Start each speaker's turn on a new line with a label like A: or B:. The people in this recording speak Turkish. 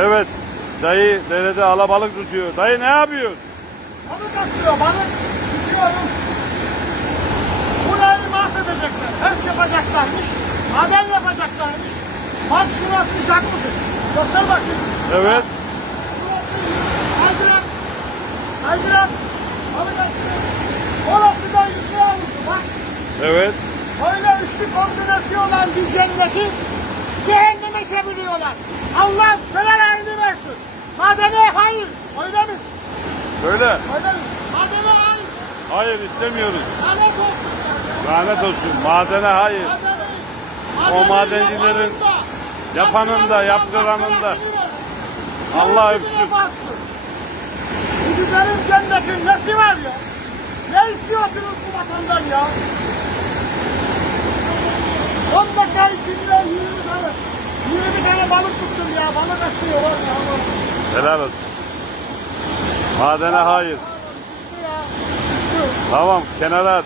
A: Evet. Dayı derede alabalık tutuyor. Dayı ne yapıyorsun?
B: Balık atıyor, balık tutuyorum. Burayı mahvedecekler. Ters yapacaklarmış. Maden yapacaklarmış. Bak şurası sıcak mısın? Göster bakayım.
A: Evet.
B: Burası kaydırak. Kaydırak. Balık atıyor. Orası da yüzüne alındı. Bak.
A: Evet.
B: Öyle üçlü kombinasyonlar bir cenneti cehenneme çeviriyorlar. Allah versin. Madene hayır. Öyle mi?
A: Böyle.
B: Öyle mi? Madene hayır.
A: Hayır istemiyoruz.
B: Lanet olsun.
A: Lanet olsun. Madene hayır. O madencilerin yapanın da, yaptıranın da. Allah öpsün.
B: Güzelim cennetin nesi var ya? Ne istiyorsunuz bu vatandan ya? 10 dakika içinde 20 tane, 20 tane balık tuttum ya. Balık atıyor var ya.
A: Helal olsun. Madene hayır. Tamam kenara at.